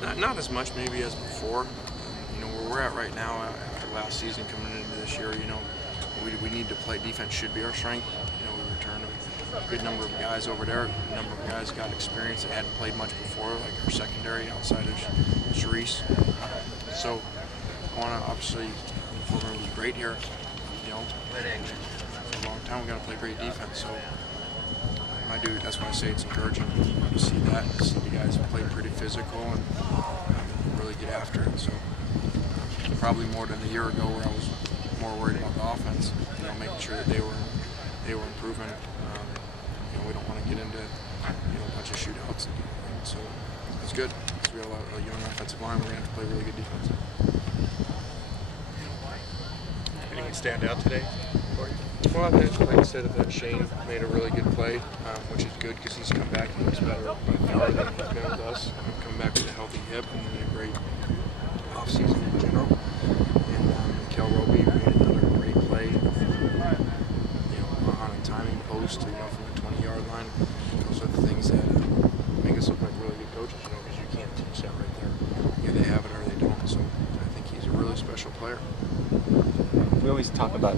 Not as much maybe as before. You know, where we're at right now after last season coming into this year, you know, we need to play defense should be our strength. You know, we returned a good number of guys over there. A number of guys got experience that hadn't played much before, like our secondary outside of Sharice. So I want to obviously, if we're going to be great here, you know, for a long time we got to play great defense. So I do. That's why I say it's encouraging to see that, to see the guys play pretty physical and really get after it. So probably more than a year ago, where I was more worried about the offense. You know, making sure that they were improving. You know, we don't want to get into a bunch of shootouts. And so it's good. So we have a young offensive line. We're going to have to play really good defense. Anything stand out today for you? Well, I think, like I said, that Shane made a really good play, which is good because he's come back and looks better by far than he's been with us. Come back with a healthy hip and then a great offseason in general. And Kel Roby made another great play, on a timing post, from the 20-yard line. Those are the things that make us look like really good coaches, because you can't teach that right there. Either they have it or they don't. So I think he's a really special player. We always talk about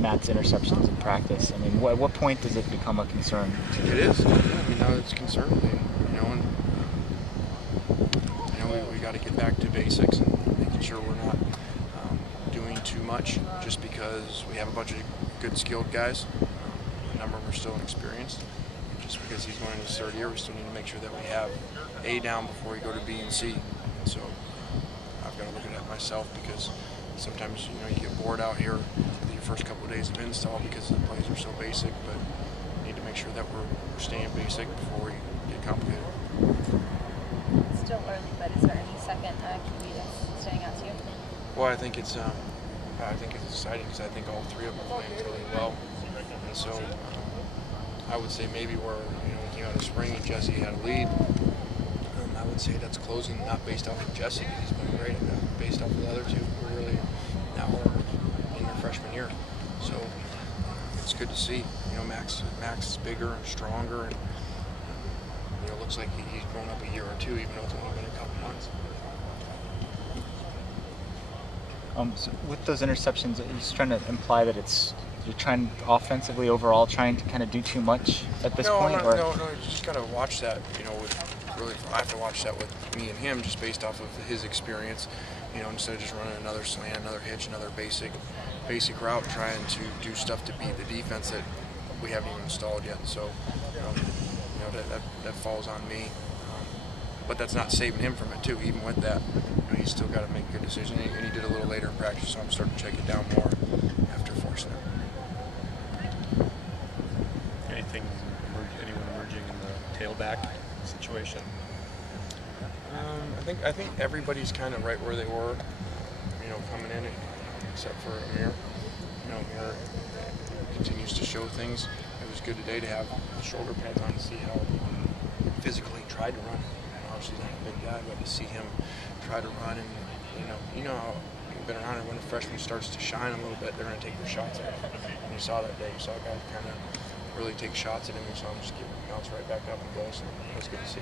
Matt's interceptions in practice. I mean, at what point does it become a concern? It is. I mean, now it's concerning. And we got to get back to basics and making sure we're not doing too much just because we have a bunch of good, skilled guys. A number of them are still inexperienced. Just because he's going into his third year, we still need to make sure that we have A down before we go to B and C. And so I've got to look at that myself, because sometimes you get bored out here with your first couple of days of install because the plays are so basic, but we need to make sure that we're staying basic before we get complicated. Still early, but is there any second QB that's standing out to you? Well, I think it's exciting because I think all three of them are playing really well, and so I would say maybe where we came out of spring and Jesse had a lead. I would say that's closing, not based off of Jesse, because he's been great, based off of the other two who are really now in their freshman year. So it's good to see. Max is bigger and stronger, and looks like he's grown up a year or two, even though it's only been a couple months. So with those interceptions, are you just trying to imply that you're trying offensively overall, trying to kind of do too much at this point? No, you just got to watch that. I have to watch that with me and him, just based off of his experience. Instead of just running another slant, another hitch, another basic route, trying to do stuff to beat the defense that we haven't even installed yet. So, that falls on me. But that's not saving him from it too. Even with that, he's still got to make a good decision. And he did a little later in practice, so I'm starting to check it down more after forcing it. Anyone emerging in the tailback situation? I think everybody's kind of right where they were, coming in, except for Amir. Amir continues to show things. It was good today to have shoulder pads on to see how physically he tried to run. Obviously, he's not a big guy, but to see him try to run, and how you've been around it, when a freshman starts to shine a little bit, they're going to take their shots at him. And you saw that day. You saw guys kind of really take shots at him. You saw him just bounce right back up and go. So it was good to see.